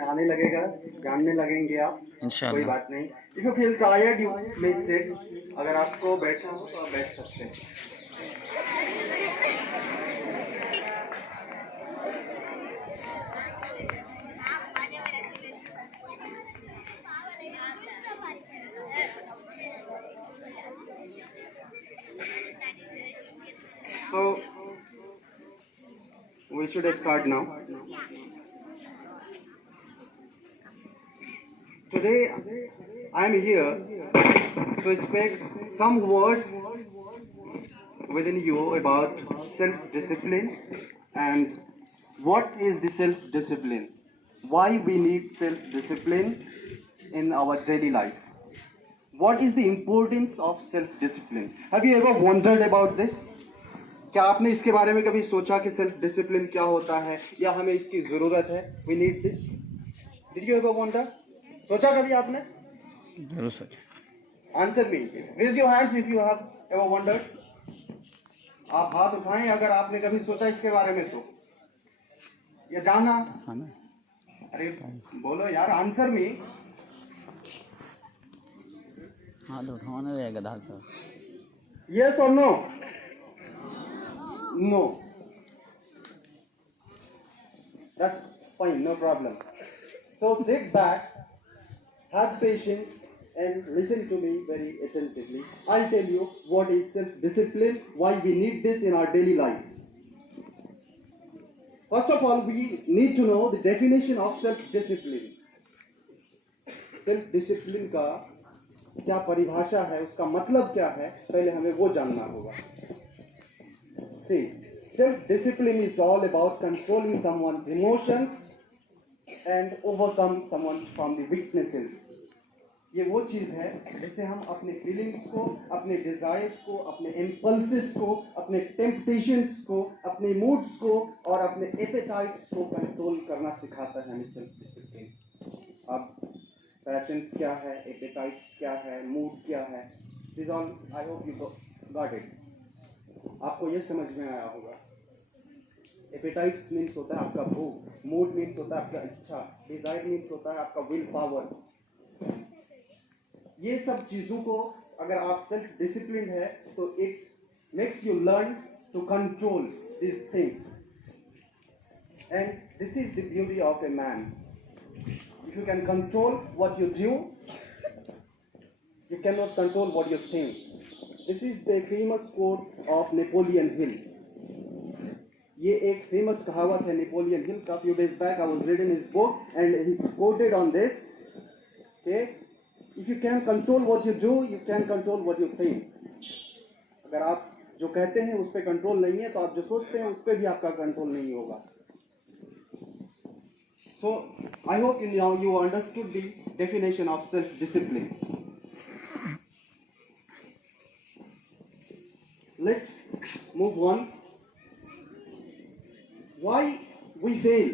में आने लगेगा, जानने लगेंगे आप, कोई इंशाल्लाह। बात नहीं। If you feel tired you may sit, अगर आपको बैठना हो तो आप बैठ सकते हैं। So we should start now. Today I am here to speak some words within you about self-discipline and what is the self-discipline, why we need self-discipline in our daily life, what is the importance of self-discipline. Have you ever wondered about this? क्या आपने इसके बारे में कभी सोचा कि self discipline क्या होता है या हमें इसकी जरूरत है? We need this. Did you ever wonder? सोचा कभी आपने? जरूर सोचा। Answer me, raise your hands if you have ever wondered. आप हाथ उठाएं अगर आपने कभी सोचा इसके बारे में तो, या जाना। अरे बोलो यार, आंसर मी। हाथ उठाने रहेगा गधा सर। यस और no? No. That's fine, no problem. So sit back, have patience, and listen to me very attentively. I'll tell you what is self-discipline, why we need this in our daily life. First of all, we need to know the definition of self-discipline. Self-discipline का क्या परिभाषा है, उसका मतलब क्या है, पहले हमें वो जानना होगा। See, self-discipline is all about controlling someone's emotions and overcome someone from the weaknesses. ये वो चीज़ है जिससे हम अपने फीलिंग्स को, अपने डिजायर्स को, अपने इम्पल्सेस को, अपने टेम्पटेशंस को, अपने मूड्स को और अपने एपेटाइट्स को कंट्रोल करना सिखाता है हमें सेल्फ डिसिप्लिन। अब पैशन क्या है, एपेटाइट्स क्या है, मूड क्या है, this all I hope you got it. आपको ये समझ में आया होगा। एपेटाइट्स मीन्स होता है आपका भूख, मूड मीन्स होता है आपका इच्छा, डिजायर मीन्स होता है आपका विल पावर। ये सब चीजों को अगर आप सेल्फ डिसिप्लिन है तो it makes you learn to control this things, and this is the beauty of a man. If you can control what you do, you can not control what you think. This is the famous quote of Napoleon Hill. ये एक famous कहावत है Napoleon Hill का। Few days back I was reading his book and he quoted on this. Okay, if you can control what you do, you can control what you think. अगर आप जो कहते हैं उस पर कंट्रोल नहीं है तो आप जो सोचते हैं उस पर भी आपका कंट्रोल नहीं होगा। So I hope you understood the definition of self-discipline. Let's move on. Why we fail?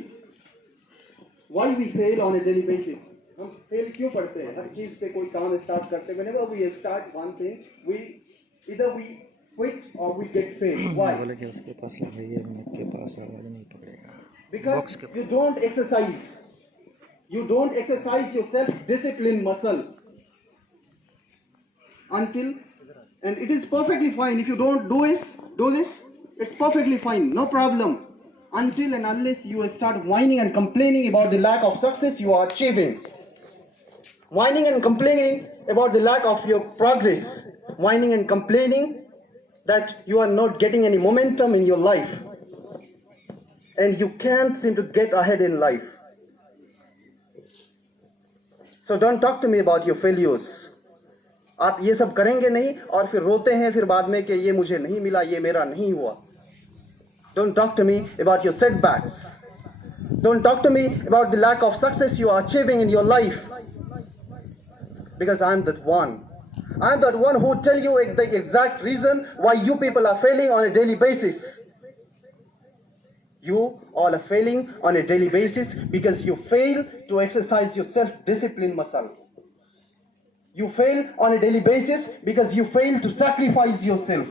Why we fail on a daily basis? हम फेल क्यों पढ़ते हैं? हर चीज पे कोई काम स्टार्ट करते हैं, whenever we start one thing, we either we quit or we get failed. Why? बोले कि उसके पास लगाइए, मेरे के पास आवाज नहीं पकड़ेगा। Because you don't exercise. You don't exercise your self-discipline muscle until. And it is perfectly fine if you don't do this, it's perfectly fine, no problem. Until and unless you start whining and complaining about the lack of success you are achieving. Whining and complaining about the lack of your progress. Whining and complaining that you are not getting any momentum in your life. And you can't seem to get ahead in life. So don't talk to me about your failures. आप ये सब करेंगे नहीं और फिर रोते हैं फिर बाद में कि ये मुझे नहीं मिला, ये मेरा नहीं हुआ। Don't talk to me about your setbacks. Don't talk to me about the lack of success you are achieving in your life. Because I'm that one. I'm that one who tell you the exact reason why you people are failing on a daily basis. You all are failing on a daily basis because you fail to exercise your self-discipline muscle. You fail on a daily basis because you fail to sacrifice yourself.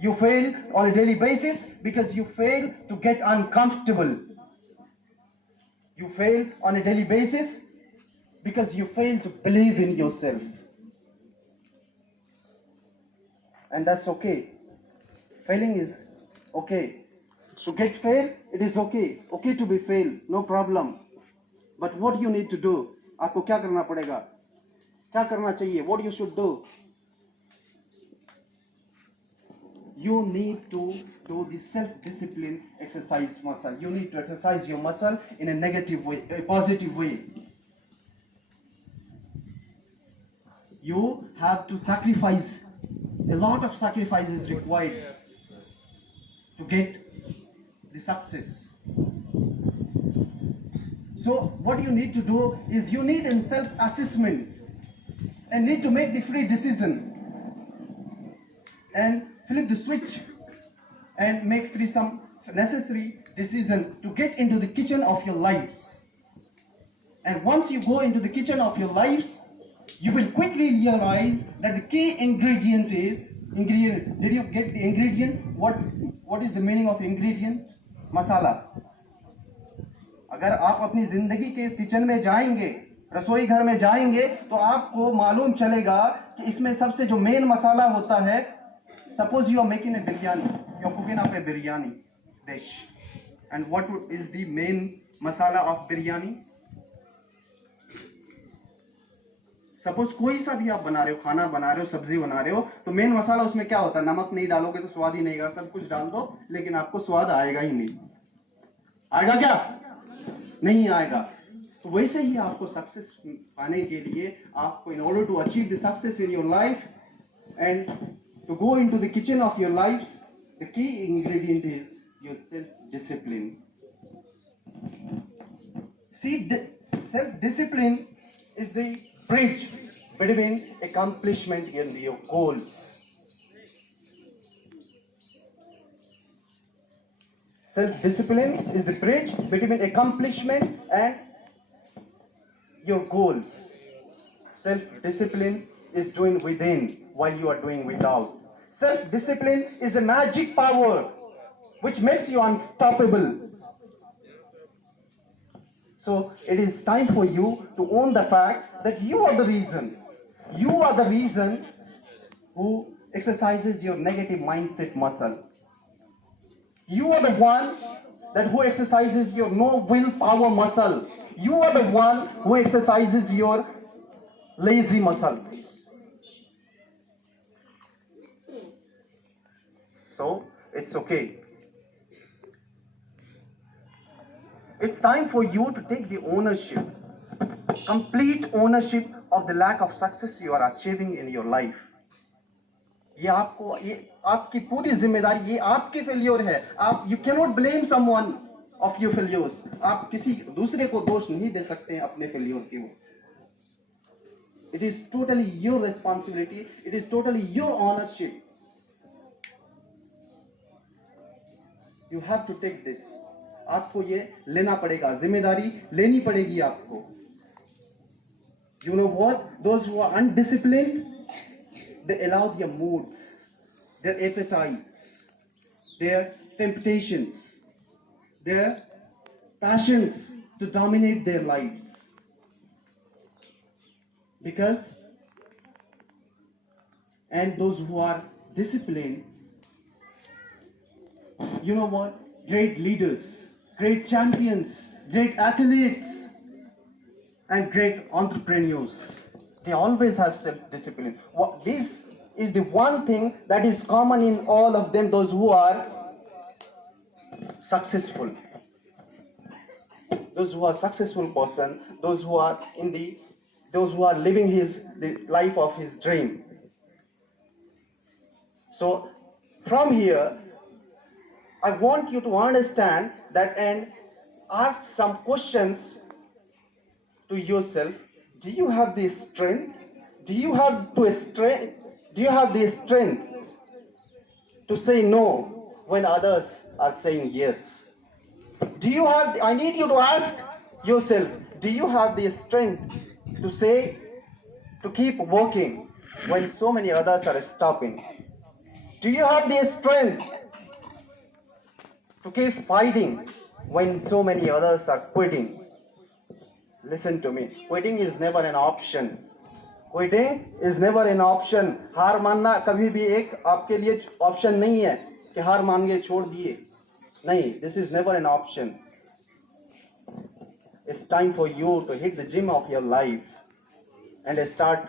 You fail on a daily basis because you fail to get uncomfortable. You fail on a daily basis because you fail to believe in yourself. And that's okay. Failing is okay. To get fail, it is okay. Okay to be failed, no problem. But what you need to do? आपको क्या करना पड़ेगा? क्या करना चाहिए? What you should do? You need to do the self-discipline exercise muscle. You need to exercise your muscle in a negative way, a positive way. You have to sacrifice. A lot of sacrifice is required to get the success. So what you need to do is you need a self-assessment and need to make the free decision and flip the switch and make free some necessary decision to get into the kitchen of your lives. And once you go into the kitchen of your lives, you will quickly realize that the key ingredient is Did you get the ingredient? What is the meaning of ingredient? Masala. अगर आप अपनी जिंदगी के kitchen में जाएंगे, रसोई घर में जाएंगे, तो आपको मालूम चलेगा कि इसमें सबसे जो मेन मसाला होता है, suppose you are making a biryani, you are cooking up a biryani dish, and what is the main masala of biryani? Suppose कोई सा भी आप बना रहे हो, खाना बना रहे हो, सब्जी बना रहे हो, तो मेन मसाला उसमें क्या होता है? नमक नहीं डालोगे तो स्वाद ही नहीं आएगा। सब कुछ डाल दो लेकिन आपको स्वाद आएगा ही नहीं। आएगा क्या? नहीं आएगा। तो वैसे ही आपको सक्सेस पाने के लिए आपको in order to achieve the success in your life and to go into the kitchen of your life, the key ingredient is your self discipline. See, self-discipline is the bridge between accomplishment and your goals. Self-discipline is the bridge between accomplishment and your goals. Self-discipline is doing within while you are doing without. Self-discipline is a magic power which makes you unstoppable. So it is time for you to own the fact that you are the reason. You are the reason who exercises your negative mindset muscle. You are the one who exercises your no willpower muscle. You are the one who exercises your lazy muscle. So it's okay. It's time for you to take the ownership, complete ownership of the lack of success you are achieving in your life. ये आपकी पूरी जिम्मेदारी, ये आपके failure है। you cannot blame someone of your failures. आप किसी दूसरे को दोष नहीं दे सकते हैं अपने फेल्योर के। It is totally your responsibility. It is totally your ownership. You have to take this. आपको ये लेना पड़ेगा, जिम्मेदारी लेनी पड़ेगी आपको। You know what? Those who are undisciplined, they allow their moods, their appetites, their temptations, their passions to dominate their lives. And those who are disciplined, you know what? Great leaders, great champions, great athletes, and great entrepreneurs, they always have self-discipline. This is the one thing that is common in all of them, those who are successful. Those who are successful person, those who are living the life of his dream. So from here, I want you to understand that and ask some questions to yourself. Do you have the strength? Do you have the strength to say no when others are saying yes? I need you to ask yourself, do you have the strength to keep working when so many others are stopping? Do you have the strength to keep fighting when so many others are quitting? Listen to me. Quitting is never an option. Quitting is never an option. हार मानना कभी भी एक आपके लिए option नहीं है कि हार मान के छोड़ दिए. नहीं, this is never an option. It's time for you to hit the gym of your life and start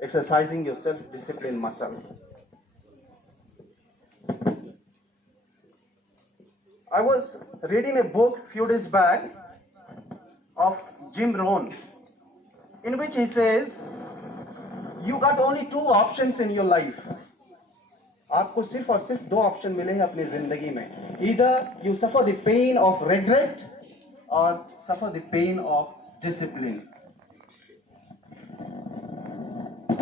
exercising your self-discipline muscle. I was reading a book few days back of Jim Rohn, in which he says, you got only two options in your life. आपको सिर्फ और सिर्फ दो option मिले हैं अपनी जिंदगी में. Either you suffer the pain of regret or suffer the pain of discipline.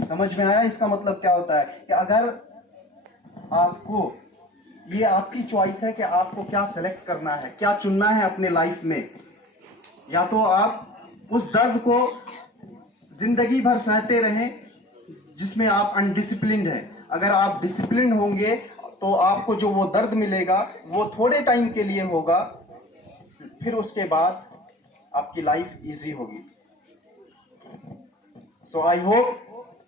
समझ में आया इसका मतलब क्या होता है? कि अगर आपको, ये आपकी चॉइस है कि आपको क्या सेलेक्ट करना है, क्या चुनना है अपने लाइफ में. या तो आप उस दर्द को जिंदगी भर सहते रहें जिसमें आप अनडिसिप्लिन्ड हैं. अगर आप डिसिप्लिन होंगे तो आपको जो वो दर्द मिलेगा वो थोड़े टाइम के लिए होगा, फिर उसके बाद आपकी लाइफ इजी होगी. So I hope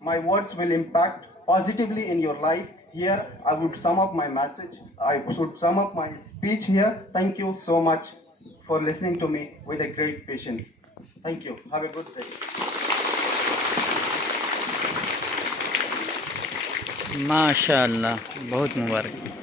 my words will impact positively in your life. Here I would sum up my message. I should sum up my speech here. Thank you so much for listening to me with a great patience. Thank you. Have a good day. माशाअल्लाह, बहुत मुबारक.